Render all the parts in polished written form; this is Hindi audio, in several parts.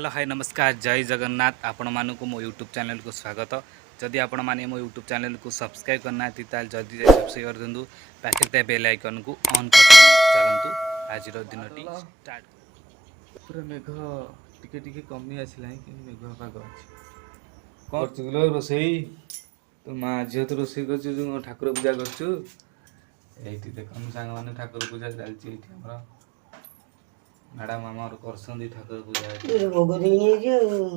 हेलो हाय नमस्कार जय जगन्नाथ आपण मानक मो यूट्यूब चैनल को स्वागत। जदि आपण माने मो यूट्यूब चैनल को सब्सक्राइब करना ताल जल्दी जाए सब्सक्राइब कर दिंतु पाखे बेल आइकन को ऑन कर चलतु आज दिन स्टार्ट। पूरा मेघ टिके टिके कमी आसला कि मेघ पाग अच्छे कौन रोसई तो माँ झील तो रोसे कर ठाकुर पूजा करचु देख सांग मैंने ठाकुर पूजा चलती मैडम आमर कर ठाकुर पूजा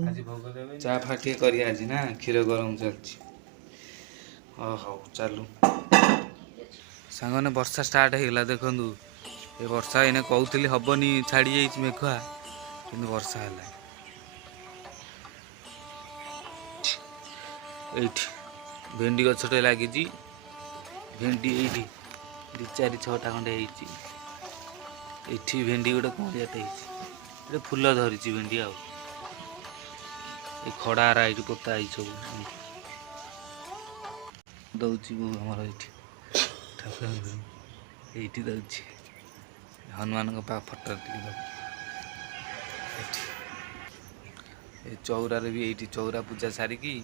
आज भोग देवे चा फाटे कर आज ना क्षीर गरम चलती हौ चलू सांग ने वर्षा स्टार्ट होगा देखु ये वर्षा इन्हें कहती हेनी छाड़ी जाइए मेघुआ कि वर्षा है भेंडी गछटे लगी भेंडी ये दी चार छटा खंडे ये भेंडी गोटे कौड़ियाटे ये फूल धरी भेंडी आ खड़ारा ये पोता सब दौची आमर ये दौची हनुमान फटो चौरार भी ये चौरा पूजा सारिकी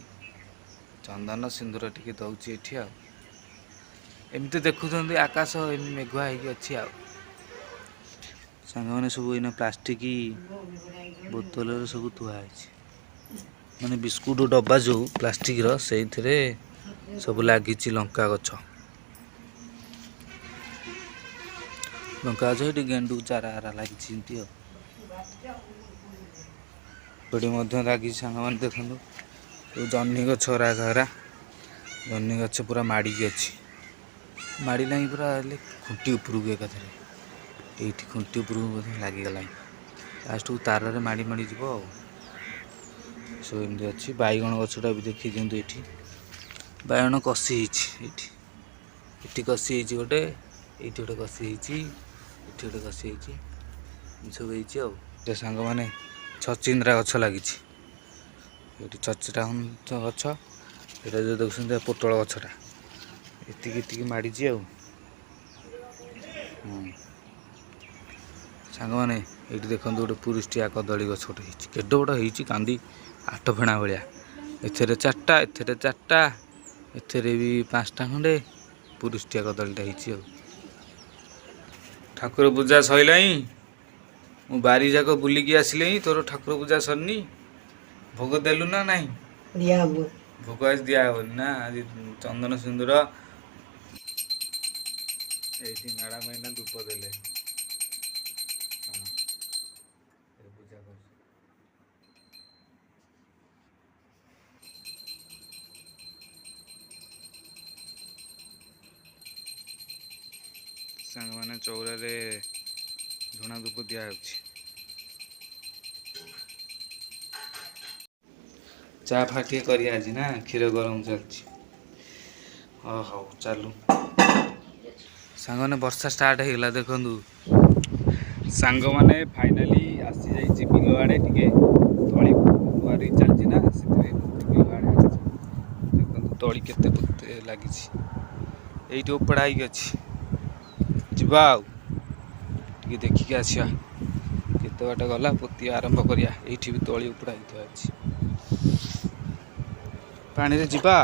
चंदन सिंदूर टी दौची एमती देखुं आकाश एमती मेघुआ अच्छी सांग मैंने सब इन प्लास्टिक बोतल सब थुआई माने बिस्कुट डब्बा जो प्लास्टिक से सब लगी लंका गछ ये गेंडू चारा हारा लगी लगी सांग मैंने देखो जह्नी गछ घरा जह्नी गछ पूरा माड़ी अच्छी माड़ला पूरा खुंटी उपरक एकाथरे ये खुंटी उपरक लगिगला लास्ट को तार माड़ी माड़ी जीव सब एमती अच्छी बैगण गछटा भी देखी दिखाँ ये बैगण कषि ये कषि गोटे ये गोटे कषि ये गोटे कषि सब ये सांग मैंने छचिंद्रा गछ लगी ये छचिंद्रा गछ ये जो देखते पोटल गछटा ये माड़ी सांग मैंने ये देखते गोटे पुरुषटिया कदली गछ गोटे केड बड़ हो कांदी 8 फेणा भाया एथे चार्टा एथे चार्टा एथे भी 5टा खंडे पुरुषटिया कदलीटा हो ठाकुर पूजा सरला मु बारी जाक बुलिकी आसिले तोर ठाकुर पूजा सरनी भोग देलु ना नहीं भोग आज दिया ना आज चंदन सिंदूर ये मैडम मैंने धूप देले पूजा कर सांग मैंने चौरा झुणा धूप दिया चा फाटे कर आज ना क्षीर गरम चलती हौ चलू सांग ने वर्षा स्टार्ट होगा देखु सांग मैंने फाइनाली आसी जाइए बिल आड़े टे तली बुआरी चलती ना से बिल आड़े देखो तली के लगी ये उपड़ा अच्छी जा देखिक आसा केते बाट गला पोती आरंभ करिया ये भी तली उपड़ा अच्छी पानी रे जीवा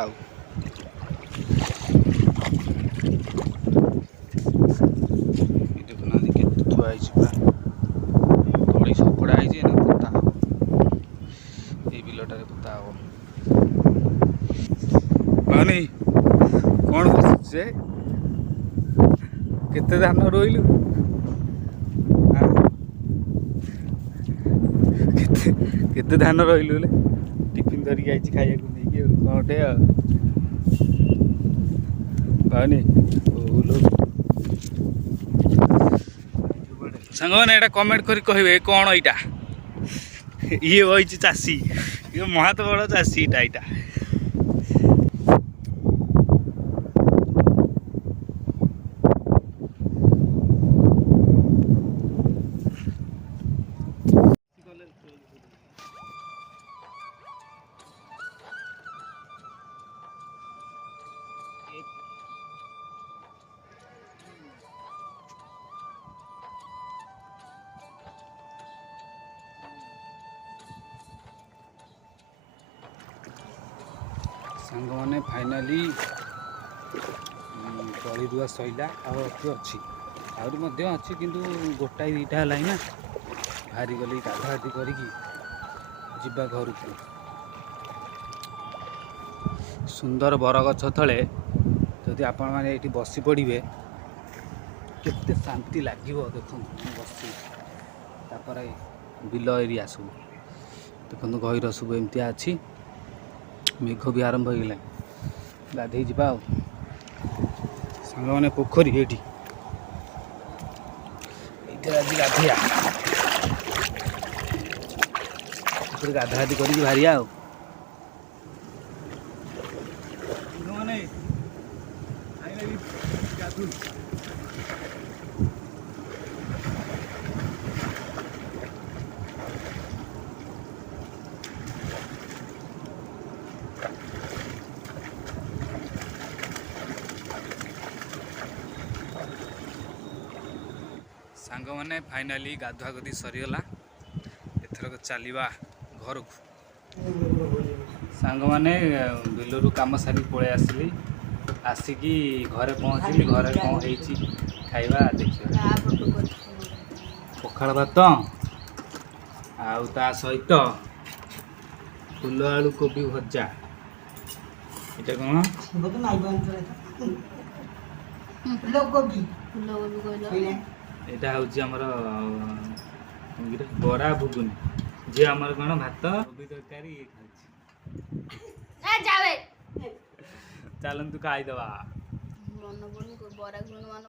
देखुना के थुआई तली सब उपड़ा पोता हम ये बिलटार पोता हम कौन बस केते धान रोइलु केते धान रोइलु टिफिन धरिक आई खाइया कटे कहनी सांग मैंने यहाँ कमेंट कर कहे कौन यहाँ ये वही चाषी ये महत बड़ चाषी यहाँ ସାଙ୍ଗମାନେ ଫାଇନାଲି ତଳି ରୁଆ ସଇଲା ଆଉ ଅଛି ଆହୁରି ମଧ୍ୟ ଅଛି କିନ୍ତୁ ଗୋଟାଏ ଦୁଇଟା ହେଲାଣି ନା ବାହାରି ଗଲି ଗାଧାଗାଧି କରିକି ଯିବା ଘରକୁ। ସୁନ୍ଦର ବରଗଛ ତଳେ ଯଦି ଆପଣମାନେ ଏଇଠି ବସି ପଡ଼ିବେ କେତେ ଶାନ୍ତି ଲାଗିବ ଦେଖନ୍ତୁ। ବସି ତାପରେ ବିଲ ଏରିଆ ସବୁ ଦେଖନ୍ତୁ ଗହିର ସବୁ ଏମିତିଆ ଅଛି। ମେଘ ବି ଆରମ୍ଭ ହେଇଗଲାଣି ଗାଧେଇ ଯିବା ଆଉ। ସାଙ୍ଗମାନେ ପୋଖରୀ ଏଇଠି ଆଜି ଗାଧେଇବା ଗାଧାଗାଧି କରିକି ବାହାରିବା ଆଉ। ସାଙ୍ଗମାନେ ସାଙ୍ଗମାନେ ଫାଇନାଲି ଗାଧୁଆଗାଧି ସରିଗଲା। ଏଥରକ ଚାଲିବା ଘରକୁ। ସାଙ୍ଗମାନେ ବିଲରୁ କାମ ସାରି ପଳେଇ ଆସିଲି। ଆସିକି ଘରେ ପହଞ୍ଚିଲି। ଘରେ କ'ଣ ହେଇଛି ଖାଇବା ଦେଖିବା। ପଖାଳ ଭାତ ଆଉ ତା ସହିତ ଫୁଲ ଆଳୁ କୋବି ଭଜା। ଏଇଟା କ'ଣ? ଏଇଟା ହେଉଛି ଆମର ବରା ଘୁଗୁନି। ଯିଏ ଆମର କ'ଣ ଭାତ କୋବି ତରକାରୀ ଇଏ ଖାଉଛି। ଚାଲନ୍ତୁ ଖାଇଦବା।